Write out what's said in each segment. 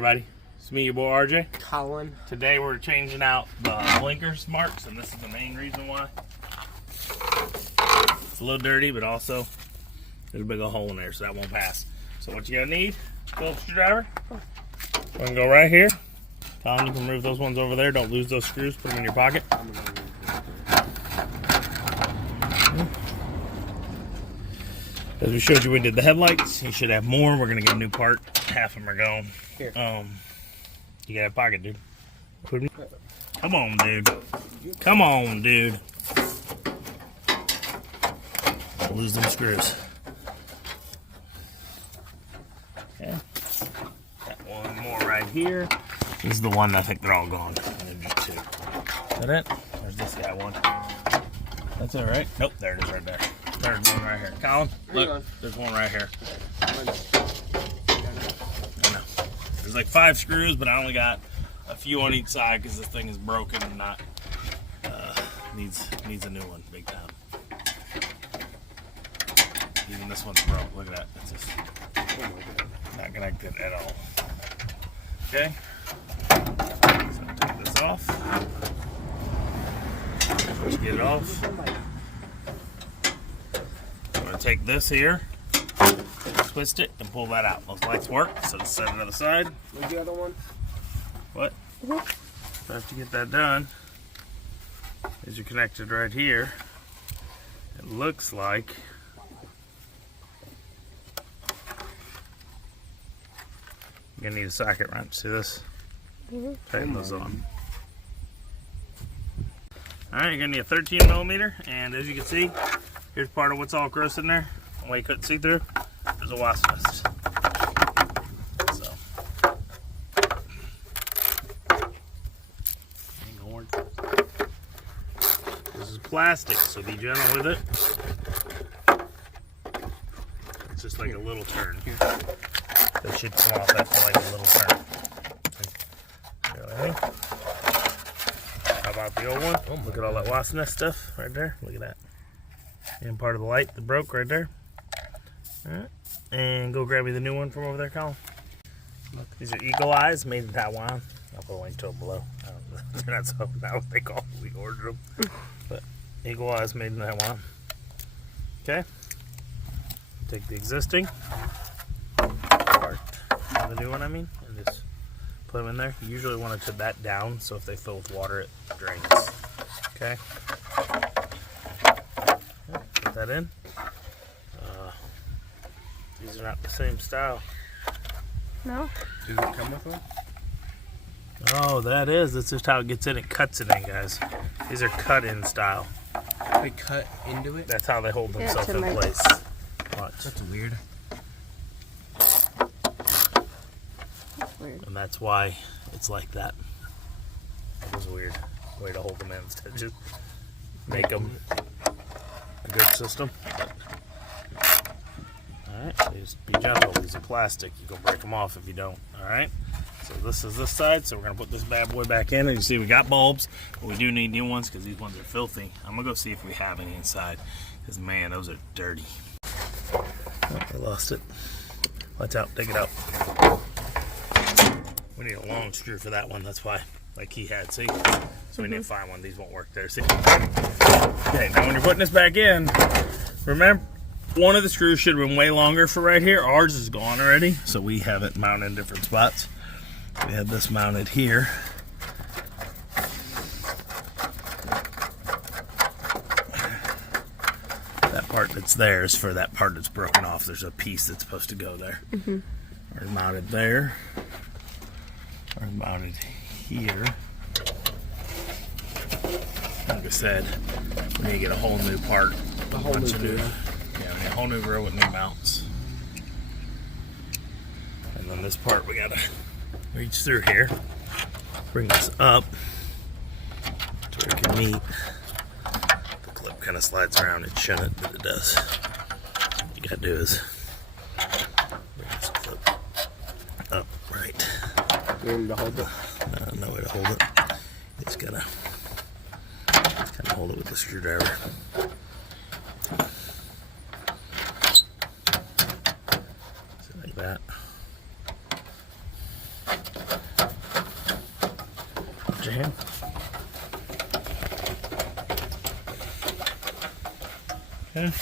Everybody, it's me, your boy RJ. Collin. Today we're changing out the blinkers marks, and this is the main reason why. It's a little dirty, but also there's a big old hole in there, so that won't pass. So what you gotta need, Phillips screwdriver. We're gonna go right here. Collin, you can remove those ones over there. Don't lose those screws. Put them in your pocket. As we showed you, we did the headlights. You should have more. We're gonna get a new part. Half of them are gone. Here. You got a pocket, dude. Come on, dude. Come on, dude. Don't lose them screws. Okay. Got one more right here. This is the one I think they're all gone. Just two. Is that it? There's this guy one. That's it, right? Nope, there it is right there. There's one right here. Collin, look, there's one right here. I know. There's like 5 screws, but I only got a few on each side because this thing is broken and not needs a new one, big time. Even this one's broke. Look at that. It's just not connected at all. Okay. So take this off. Let's get it off. I'm going to take this here, twist it, and pull that out. Those lights work, so just set it to the side. Where's the other one? What? So after you get that done, is you're connected right here. It looks like you're going to need a socket wrench. See this? Tighten those on. Alright, you're going to need a 13 millimeter, and as you can see, here's part of what's all gross in there. The way you couldn't see through, there's a wasp nest. So, ain't gonna work. This is plastic, so be gentle with it. It's just like a little turn. That should come off after like a little turn. Okay. How about the old one? Oh, look at all that wasp nest stuff right there. Look at that. And part of the light that broke right there. Alright. And go grab me the new one from over there, Collin. Look, these are Eagle Eyes made in Taiwan. I'll put a link to them below. They're not so not what they call them. We ordered them. But Eagle Eyes made in Taiwan. Okay. Take the existing part, the new one I mean, and just put them in there. You usually want to tip that down so if they fill with water it drains. Okay. Put that in. These are not the same style. No. Does it come with one? Oh, that's just how it gets in. It cuts it in, guys. These are cut in style. They cut into it? That's how they hold themselves in place. Watch. That's weird. And that's why it's like that. That was a weird way to hold them in instead of just make them a good system. Alright, so just be gentle. These are plastic. You can break them off if you don't. Alright, so this is this side. So we're going to put this bad boy back in. And you see we got bulbs, but we do need new ones because these ones are filthy. I'm going to go see if we have any inside because, man, those are dirty. Oh, I lost it. Lights out. Take it out. We need a long screw for that one. That's why, like he had, see? So we need to find one. These won't work there, see? Okay, now when you're putting this back in, remember, one of the screws should have been way longer for right here. Ours is gone already, so we have it mounted in different spots. We have this mounted here. That part that's there is for that part that's broken off. There's a piece that's supposed to go there. Ours mounted there. Ours mounted here. Like I said, we need to get a whole new part. A whole new grill. Yeah, we need a whole new grill with new mounts. And then this part we gotta reach through here, bring this up to where it can meet. The clip kind of slides around. It shouldn't, but it does. What you gotta do is bring this clip up right. You want me to hold it? No way to hold it. You just gotta kind of hold it with the screwdriver. So like that. Watch your hand. Okay.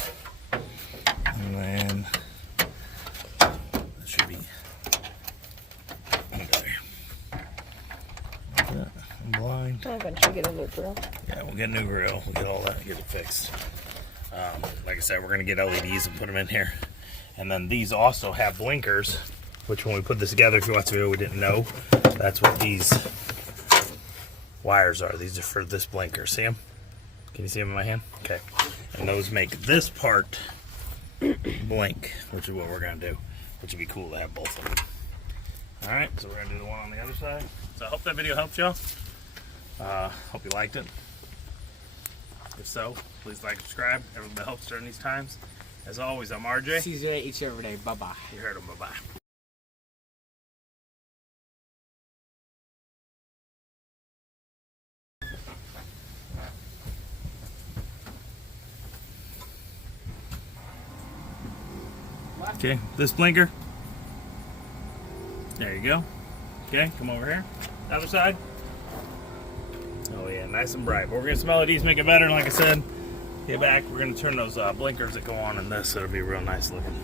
And then that should be okay. Like that. I'm blind. I'll eventually get a new grill. Yeah, we'll get a new grill. We'll get all that, get it fixed. Like I said, we're gonna get LEDs and put them in here. And then these also have blinkers, which when we put this together, if you watch the video, we didn't know. That's what these wires are. These are for this blinker. See them? Can you see them in my hand? Okay. And those make this part blink, which is what we're gonna do, which would be cool to have both of them. All right, so we're gonna do the one on the other side. So I hope that video helped y'all. Hope you liked it. If so, please like and subscribe. Everybody helps during these times. As always, I'm RJ. See you today, each and every day. Bye-bye. You heard him. Bye-bye. Okay, this blinker. There you go. Okay, come over here. Other side. Oh yeah, nice and bright. But we're gonna smell LEDs, make it better. And like I said, get back. We're gonna turn those blinkers that go on in this, so it'll be real nice looking.